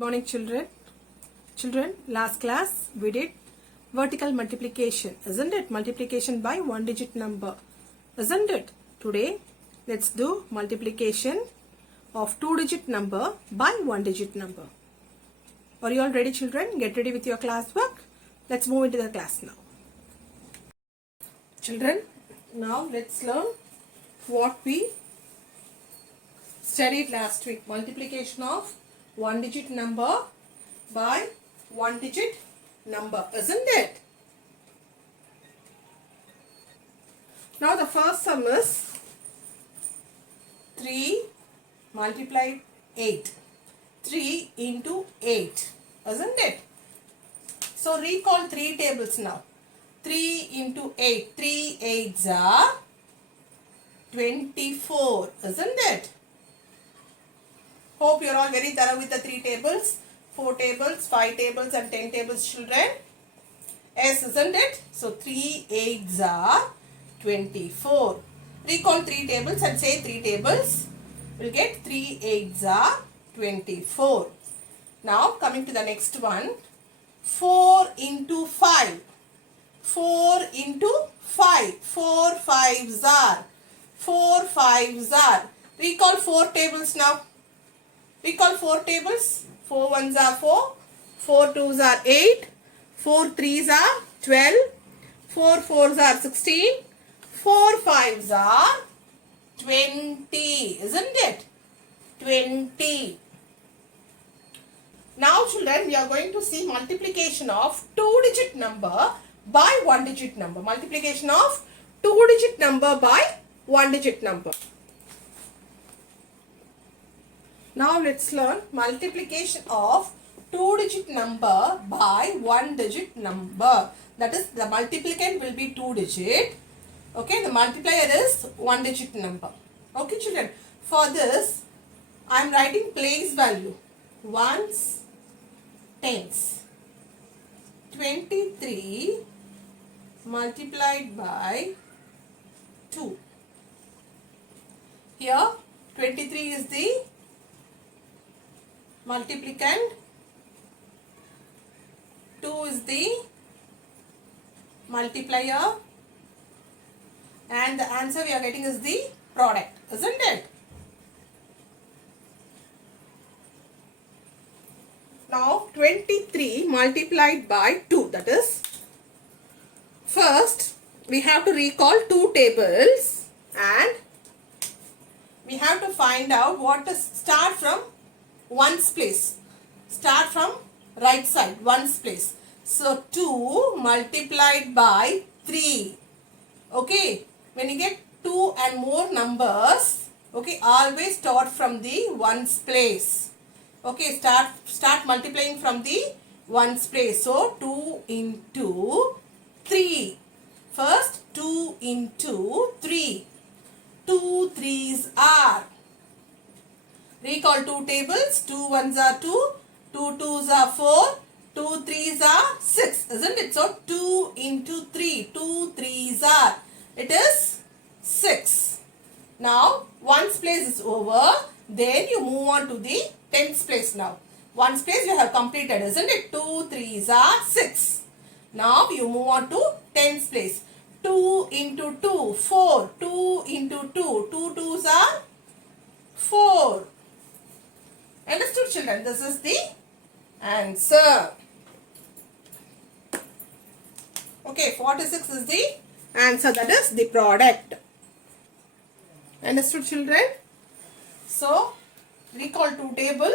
Morning children. Children, last class we did vertical multiplication, isn't it? Multiplication by one digit number, isn't it? Today let's do multiplication of two digit number by one digit number. Are you all ready children? Get ready with your classwork. Let's move into the class now. Children, now let's learn what we studied last week. Multiplication of one digit number by one digit number, isn't it? Now the first sum is 3 multiplied 8. 3 into 8, isn't it? So recall three tables now. 3 into 8. 3 8s are 24, isn't it? Hope you are all very thorough with the 3 tables, 4 tables, 5 tables and 10 tables children. Yes, isn't it? So 3 8s are 24. Recall 3 tables and say 3 tables. We'll get 3 8s are 24. Now coming to the next one. 4 into 5. 4 into 5. 4 5s are. 4 5s are. Recall 4 tables now. Recall 4 tables. 4 1s are 4. 4 2s are 8. 4 3s are 12. 4 4s are 16. 4 5s are 20. Isn't it? 20. Now children, we are going to see multiplication of two digit number by one digit number. Multiplication of two digit number by one digit number. Now let's learn multiplication of two digit number by one digit number. That is, the multiplicand will be 2 digit. Okay, the multiplier is one digit number. Okay children, for this I am writing place value. Ones, tens. 23 multiplied by 2. Here 23 is the multiplicand, 2 is the multiplier, and the answer we are getting is the product, isn't it? Now 23 multiplied by 2, that is, first we have to recall two tables and we have to find out what to start from ones place. Start from right side, ones place. So 2 multiplied by 3. Okay, when you get 2 and more numbers, okay, always start from the ones place. Okay, start multiplying from the ones place. So 2 into 3. First 2 into 3. 2 3s are. Recall two tables. 2 1s are 2. 2 2s are 4. 2 3s are 6. Isn't it? So 2 into 3. 2 3s are. It is 6. Now ones place is over. Then you move on to the tens place now. Ones place you have completed, isn't it? 2 3s are 6. Now you move on to tens place. 2 into 2, 4. 2 into 2, 2 2s are 4. Understood children? This is the answer. Okay, 46 is the answer, that is the product. Understood children? So, recall two table.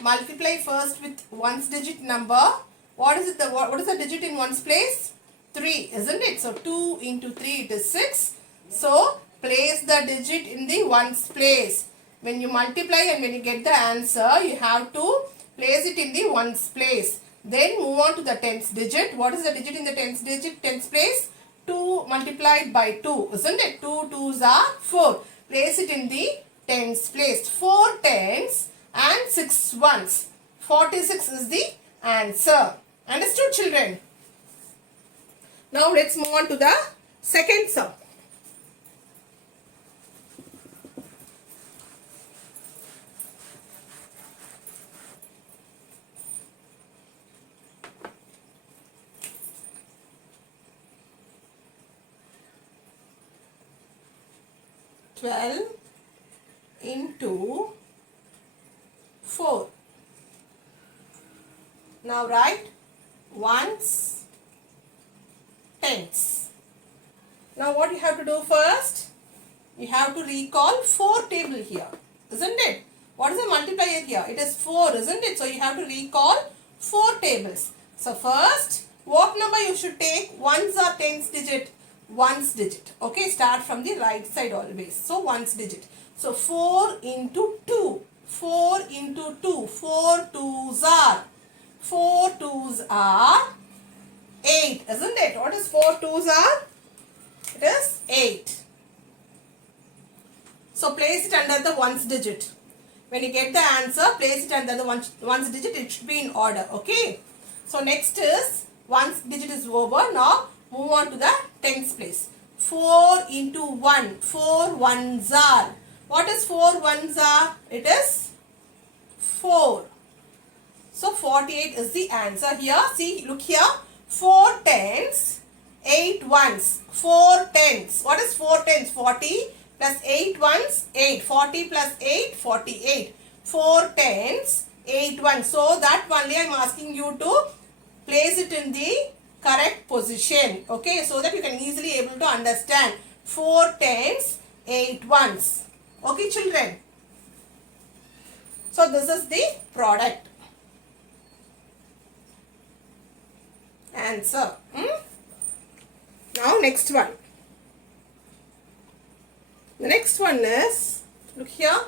Multiply first with ones digit number. What is the digit in ones place? 3, isn't it? So 2 into 3 it is 6. So place the digit in the ones place. When you multiply and when you get the answer, you have to place it in the ones place. Then move on to the tens digit. What is the digit in the tens digit? Tens place? 2 multiplied by 2, isn't it? 2 2s are 4. Place it in the tens place. 4 tens and 6 ones. 46 is the answer. Understood children? Now let's move on to the second sum. 12 into 4. Now write ones, tens. Now what you have to do first? You have to recall 4 table here, isn't it? What is the multiplier here? It is 4, isn't it? So you have to recall 4 tables. So first, what number you should take? Ones or tens digit? Ones digit. Okay, start from the right side always. So ones digit. So 4 into 2. 4 into 2. 4 twos are. 4 twos are 8, isn't it? What is 4 twos are? It is 8. So place it under the ones digit. When you get the answer, place it under the ones digit. It should be in order. Okay. So next is ones digit is over. Now move on to the tens place. 4 into 1. 4 ones are. What is 4 ones are? It is 4. So 48 is the answer here. See, look here. 4 tens, 8 ones. 4 tens. What is 4 tens? 40 plus 8 ones, 8. 40 plus 8, 48. 4 tens, 8 ones. So that only I am asking you to place it in the correct position. Okay, so that you can easily able to understand. 4 tens, 8 ones. Okay, children. So this is the product. Answer. Now next one. The next one is, look here,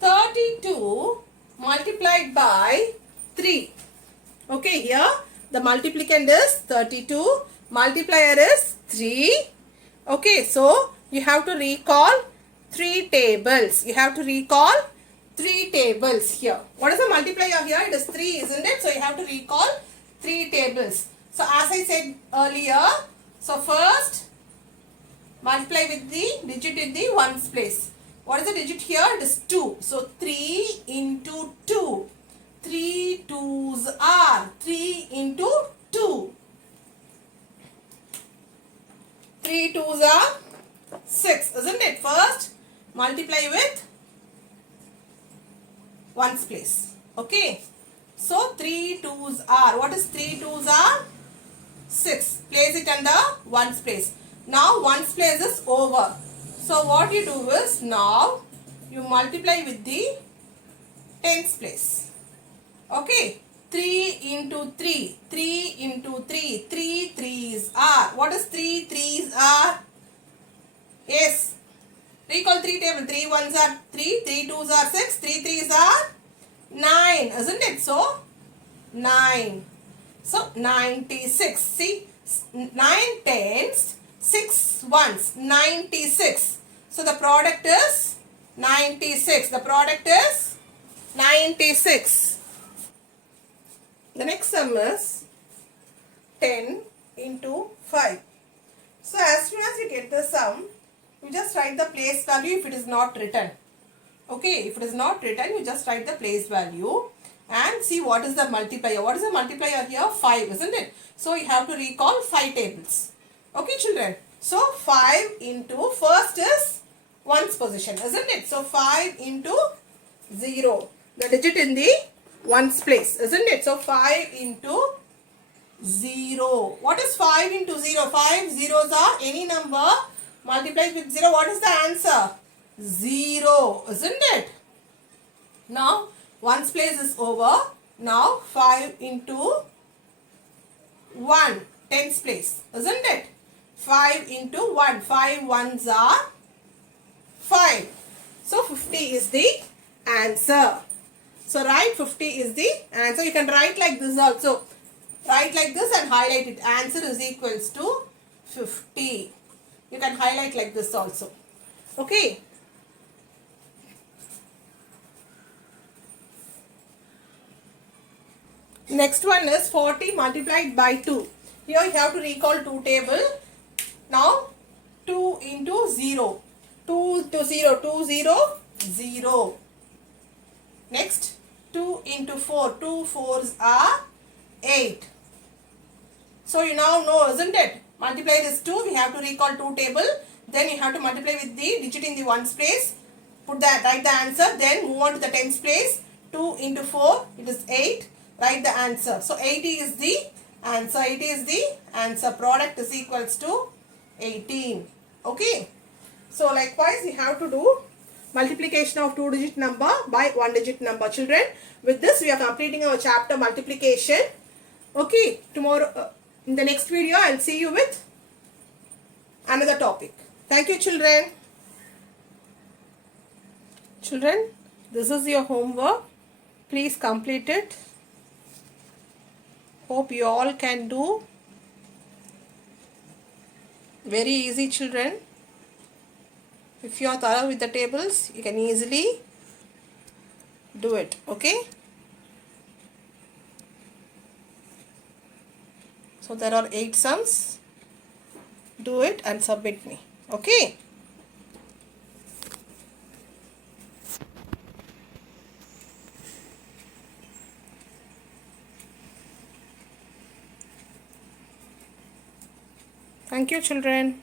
32 multiplied by 3. Okay, here the multiplicand is 32, multiplier is 3. Okay, so you have to recall 3 tables. You have to recall 3 tables here. What is the multiplier here? It is 3, isn't it? So you have to recall 3 tables. So as I said earlier, so first multiply with the digit in the ones place. What is the digit here? It is 2. So 3 into 2. 3 twos are 3 into 2. 3 twos are 6, isn't it? First multiply with ones place. Okay. So 3 twos are. What is 3 twos are? 6. Place it under ones place. Now ones place is over. So what you do is, now you multiply with the tens place. Okay. 3 into 3. 3 into 3. 3 threes are. What is 3 threes are? Yes. Recall 3 table. 3 ones are 3. 3 twos are 6. 3 threes are 9. Isn't it? So 9. So 96. See, 9 tens, 6 ones, 96. So the product is 96. The product is 96. The next sum is 10 into 5. So as soon as you get the sum, you just write the place value if it is not written. Okay, if it is not written, you just write the place value and see what is the multiplier. What is the multiplier here? 5, isn't it? So you have to recall 5 tables. Okay, children. So 5 into, first is ones position, isn't it? So 5 into 0. The digit in the ones place, isn't it? So 5 into 0. What is 5 into 0? 5 zeros are any number multiplied with 0. What is the answer? 0, isn't it? Now ones place is over. Now 5 into 1, tens place, isn't it? 5 into 1. 5 ones are 5. So 50 is the answer. So write 50 is the answer. You can write like this also. Write like this and highlight it. Answer is equals to 50. You can highlight like this also. Okay. Next one is 40 multiplied by 2. Here you have to recall 2 table. Now 2 into 0. 2 to 0. 2 0 0. Next 2 into 4. 2 fours are 8. So you now know, isn't it? Multiply this 2. We have to recall 2 table. Then you have to multiply with the digit in the ones place. Write the answer. Then move on to the tens place. 2 into 4, it is 8. Write the answer. So 80 is the answer. 80 is the answer. Product is equals to 18. Okay. So likewise, you have to do multiplication of 2-digit number by 1-digit number. Children, with this we are completing our chapter multiplication. Okay. Tomorrow, in the next video, I will see you with another topic. Thank you, children. Children, this is your homework. Please complete it. Hope you all can do. Very easy, children. If you are thorough with the tables, you can easily do it. Okay. So there are 8 sums. Do it and submit me. Okay. Thank you, children.